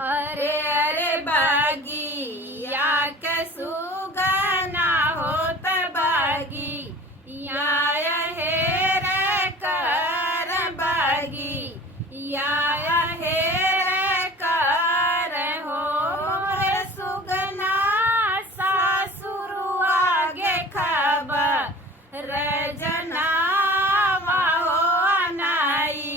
अरे अरे बगिया के सुगना होत बगिया हेर कर बगिया हेर कर हो मोर सुगना सासुरुआ गे खबर जनावा हो अनाई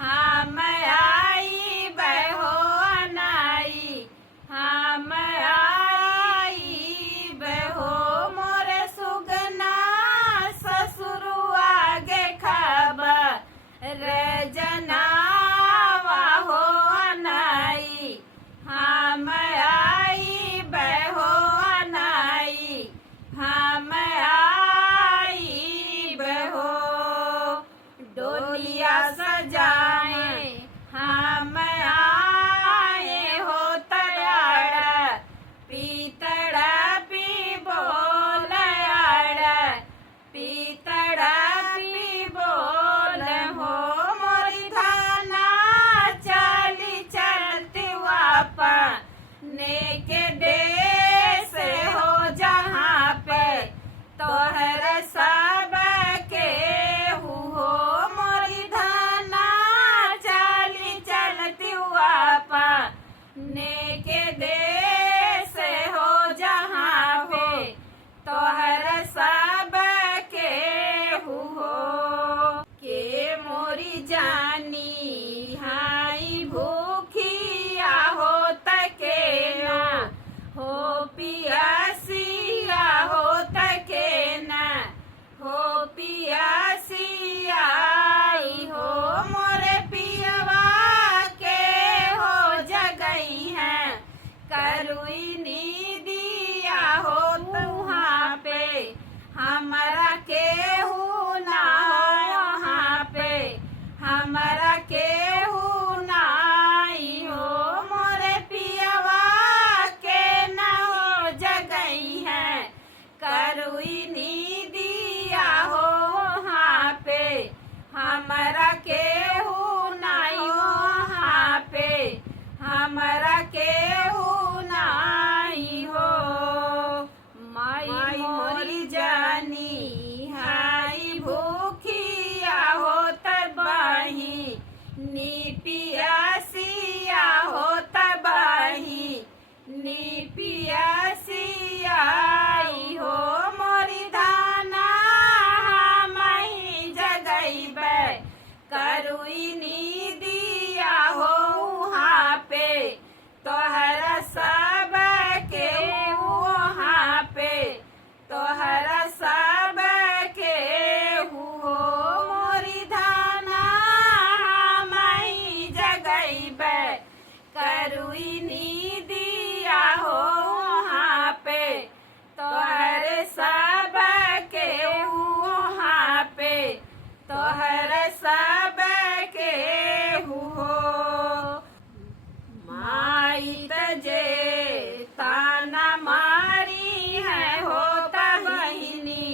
हम आई बहो अनाई हम आई बहो मोर सुगना ससुरुआ गे खबर जनावा हो अनाई हम आई बहो अनाई हम आई बहो डोलिया सजाए हम आए हो तड़ पीतड़ पी बोल पीतड़ पी बोल हो मोरी धाना चली चलती वापा नेके देश हो जहाँ पे तोहर सब के हो मोरी धाना चली चलती वापा नेके देश हो जहाँ पे तोहर सब के हो के मोरी जानी हाई भूखिया हो तके ना हो पियासिया हो तके ना हो पियासिया हो मोरे पियवा के हो जगई है करुई नीदिया हो तुहाँ पे हमरा के हो ना वहाँ पे हमरा के हो नाई हो मोरे पियवा के ना हो जगई है करुई नीदिया हो वहाँ पे हमरा के हो नाई वहाँ पे हमरा के हो नाई हो माई मोरी जानी हाई भूखिया हो तबाही नी पियासिया हो तबाही नी पियासिया हो मोरी धाना मही जगैबे करुई नीदिया हो वहाँ पे तोहरा सब के वहाँ पे तोहरा सब के हो मोरी धाना मही जगैबे करुई नीदिया हो वहाँ पे तोहरे सब के वहाँ पे तोहरे सब के हो माई तजे ताना मारी है होता बहिनी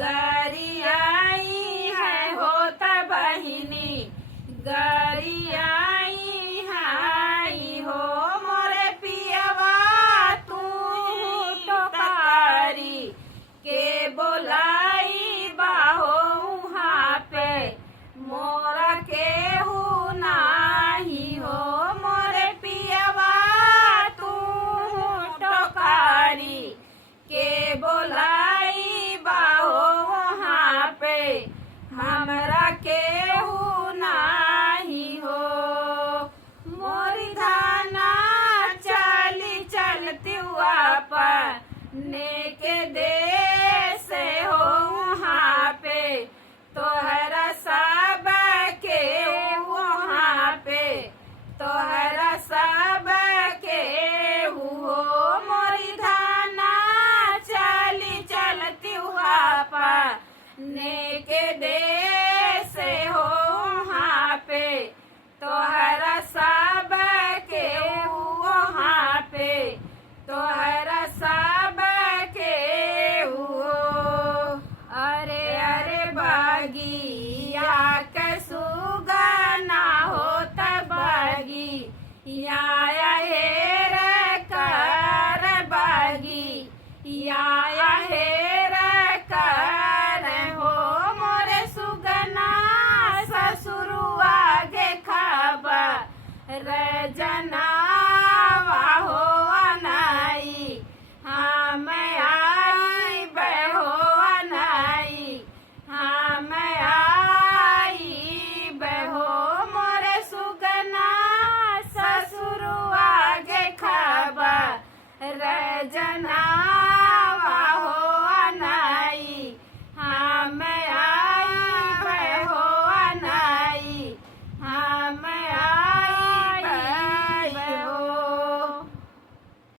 गरियाई है होता बहिनी गरियाई है हो मोरे पियवा तू टोकारी के बोलाई बाहो वहाँ पे मोरा के हो नाही हो मोरे पियवा तू टोकारी के बोलाई बाहो वहाँ पे हमरा के हो नाही हो मोरी धाना चली चलती वापा नेके देश हो वहाँ पे तोहरा सब के वहाँ पे तोहरा सब के हो मोरी धाना चली चलती वापा नेके देश हो वहाँ पे तोहरा सब के वहाँ पे तोहरा सब के हो अरे अरे बगिया के सुगना होत बगिया